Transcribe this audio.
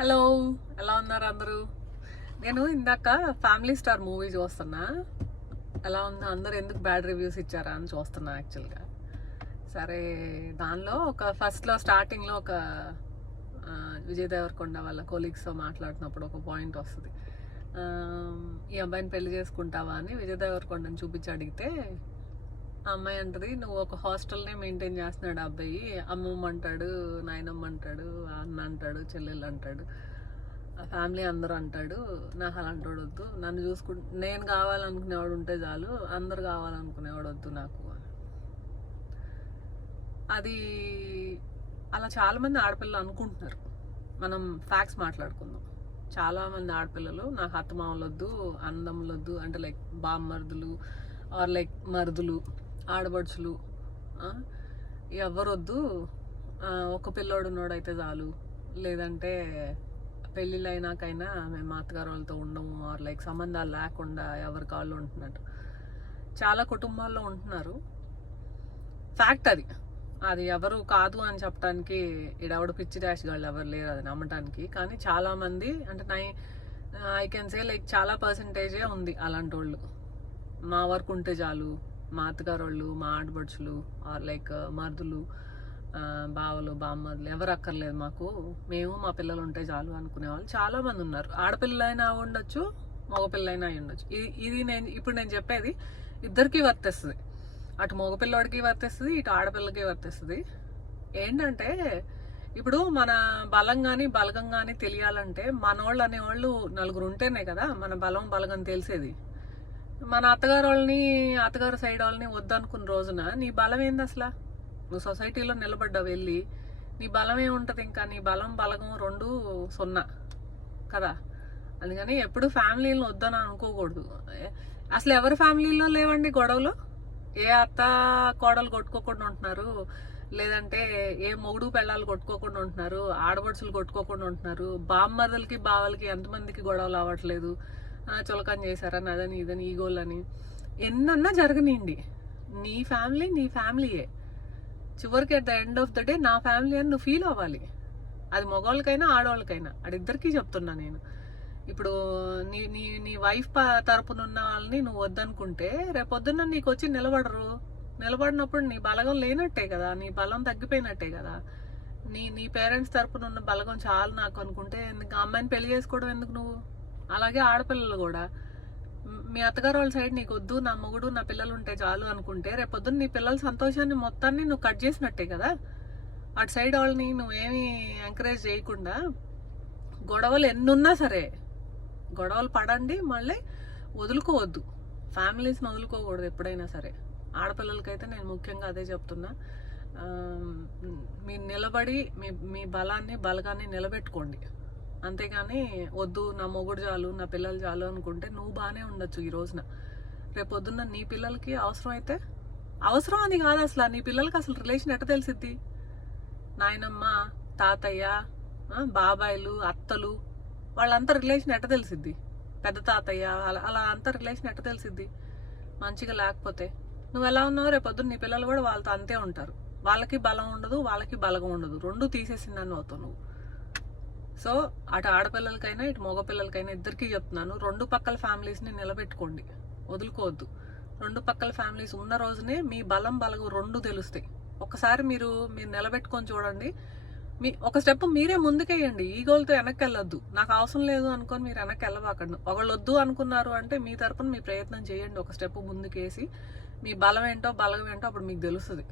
Hello, ఎలా ఉన్నారు అందరూ? నేను ఇందాక ఫ్యామిలీ స్టార్ మూవీ చూస్తున్నా. ఎలా ఉందో, అందరు ఎందుకు బ్యాడ్ రివ్యూస్ ఇచ్చారా అని చూస్తున్నా యాక్చువల్గా. సరే, దానిలో ఫస్ట్లో స్టార్టింగ్లో విజయ్ దేవరకొండ వాళ్ళ కొలీగ్స్తో మాట్లాడుతున్నప్పుడు ఒక పాయింట్ వస్తుంది. ఈ అబ్బాయిని పెళ్లి చేసుకుంటావా అని విజయ్ దేవరకొండని చూపించి అడిగితే ఆ అమ్మాయి అంటది, నువ్వు ఒక హాస్టల్నే మెయింటైన్ చేస్తున్నాడు అబ్బాయి, అమ్మమ్మ అంటాడు, నాయనమ్మ అంటాడు, అన్న అంటాడు, చెల్లెళ్ళు అంటాడు, ఫ్యామిలీ అందరూ అంటాడు, నాకు అలాంటి వాడు వద్దు, నన్ను నేను కావాలనుకునేవాడు ఉంటే చాలు, అందరు కావాలనుకునేవాడు వద్దు నాకు అని. అది అలా చాలామంది ఆడపిల్లలు అనుకుంటున్నారు. మనం ఫ్యాక్ట్స్ మాట్లాడుకుందాం. చాలామంది ఆడపిల్లలు నాకు అత్తమామలు వద్దు, అందములు వద్దు అంటే లైక్ బామ్మర్దులు ఆర్ లైక్ మరుదులు, ఆడబడుచులు ఎవరొద్దు, ఒక పిల్లోడు ఉన్నోడైతే చాలు, లేదంటే పెళ్ళిళ్ళు అయినాకైనా మేము మా అత్తగారు వాళ్ళతో ఉండము ఆర్ లైక్ సంబంధాలు లేకుండా ఎవరి కాళ్ళు ఉంటున్నట్టు చాలా కుటుంబాల్లో ఉంటున్నారు. ఫ్యాక్ట్ అది. అది ఎవరు కాదు అని చెప్పడానికి ఈడెవడు పిచ్చి డాష్ గాళ్ళు ఎవరు లేరు అది నమ్మటానికి. కానీ చాలామంది అంటే ఐ కెన్ సే లైక్ చాలా పర్సంటేజే ఉంది అలాంటి వాళ్ళు. మా వరకు ఉంటే చాలు, మా అత్తగారు వాళ్ళు, మా ఆడబడుచులు ఆర్ లైక్ మరుదులు, బావలు, బామ్మర్దులు ఎవరు అక్కర్లేదు మాకు, మేము మా పిల్లలు ఉంటే చాలు అనుకునే వాళ్ళు చాలామంది ఉన్నారు. ఆడపిల్లలైనా ఉండొచ్చు, మగపిల్లైనా అయి ఉండొచ్చు. ఇది ఇప్పుడు నేను చెప్పేది ఇద్దరికీ వర్తిస్తుంది. అటు మగపిల్లడికి వర్తిస్తుంది, ఇటు ఆడపిల్లకి వర్తిస్తుంది. ఏంటంటే ఇప్పుడు మన బలం కానీ బలగం కానీ తెలియాలంటే మనోళ్ళు అనేవాళ్ళు నలుగురు ఉంటేనే కదా మన బలం బలగం తెలిసేది. మన అత్తగారు సైడ్ వాళ్ళని వద్దనుకున్న రోజున నీ బలం ఏంది అసలు? నువ్వు సొసైటీలో నిలబడ్డావు వెళ్ళి, నీ బలం ఏముంటుంది? ఇంకా నీ బలం బలగం రెండు సున్నా కదా. అందుకని ఎప్పుడు ఫ్యామిలీలను వద్దని అనుకోకూడదు. అసలు ఎవరి ఫ్యామిలీలో లేవండి గొడవలు? ఏ అత్త కోడలు కొట్టుకోకుండా ఉంటున్నారు, లేదంటే ఏ మొగుడు పెళ్ళాలు కొట్టుకోకుండా ఉంటున్నారు, ఆడపడుచులు కొట్టుకోకుండా ఉంటున్నారు, బామ్మర్దలకి బావలకి ఎంతమందికి గొడవలు అవ్వట్లేదు, చులకం చేశారని అదని ఇదని ఈగోలని ఎన్నన్నా జరగనిండి. నీ ఫ్యామిలీయే. చివరికి at the end of the day నా ఫ్యామిలీ అని నువ్వు ఫీల్ అవ్వాలి. అది మగవాళ్ళకైనా ఆడవాళ్ళకైనా, ఇద్దరికీ చెప్తున్నా నేను. ఇప్పుడు నీ వైఫ్ తరపున ఉన్న వాళ్ళని నువ్వు వద్దనుకుంటే రేపొద్దున్న నీకు వచ్చి నిలబడినప్పుడు నీ బలగం లేనట్టే కదా, నీ బలం తగ్గిపోయినట్టే కదా. నీ పేరెంట్స్ తరపున ఉన్న బలగం చాలు నాకు అనుకుంటే అమ్మాయిని పెళ్లి చేసుకోవడం ఎందుకు నువ్వు? అలాగే ఆడపిల్లలు కూడా మీ అత్తగారు వాళ్ళ సైడ్ నీకు వద్దు, నా మొగుడు నా పిల్లలు ఉంటే చాలు అనుకుంటే రేపొద్దున నీ పిల్లల సంతోషాన్ని మొత్తాన్ని నువ్వు కట్ చేసినట్టే కదా. అటు సైడ్ వాళ్ళని నువ్వేమీ ఎంకరేజ్ చేయకుండా గొడవలు ఎన్నున్నా సరే గొడవలు పడండి, మళ్ళీ వదులుకోవద్దు. ఫ్యామిలీస్ని వదులుకోకూడదు ఎప్పుడైనా సరే. ఆడపిల్లలకైతే నేను ముఖ్యంగా అదే చెప్తున్నా. మీరు నిలబడి మీ బలగాన్ని నిలబెట్టుకోండి. అంతేగాని వద్దు నా మొగుడు చాలు, నా పిల్లలు చాలు అనుకుంటే నువ్వు బాగానే ఉండొచ్చు ఈ రోజున. రేపొద్దున్న నీ పిల్లలకి అవసరం అని కాదు అసలు. నీ పిల్లలకి అసలు రిలేషన్ ఎట్ట తెలిసిద్ది? నాయనమ్మ, తాతయ్య, బాబాయిలు, అత్తలు వాళ్ళంతా రిలేషన్ ఎట్ట తెలిసిద్ది? పెద్ద తాతయ్య అలా అంతా రిలేషన్ ఎట్ట తెలిసిద్ది మంచిగా లేకపోతే? నువ్వు ఎలా ఉన్నావు రేపొద్దున్న నీ పిల్లలు కూడా వాళ్ళతో అంతే ఉంటారు. వాళ్ళకి బలం ఉండదు, వాళ్ళకి బలగం ఉండదు, రెండు తీసేసిందని అవుతావు నువ్వు. సో అటు ఆడపిల్లలకైనా ఇటు మగపిల్లలకైనా ఇద్దరికీ చెప్తున్నాను, రెండు పక్కల ఫ్యామిలీస్ని నిలబెట్టుకోండి, వదులుకోవద్దు. రెండు పక్కల ఫ్యామిలీస్ ఉన్న రోజునే మీ బలం బలగం రెండు తెలుస్తాయి. ఒకసారి మీరు నిలబెట్టుకొని చూడండి. ఒక స్టెప్ మీరే ముందుకేయండి. ఈగోలతో వెనక్కి వెళ్ళొద్దు. నాకు అవసరం లేదు అనుకొని మీరు వెనక్కి వెళ్ళబాకండి. ఒకళ్ళు వద్దు అనుకున్నారు అంటే మీ తరపున మీ ప్రయత్నం చేయండి. ఒక స్టెప్ ముందుకేసి మీ బలం ఏంటో బలగం ఏంటో అప్పుడు మీకు తెలుస్తుంది.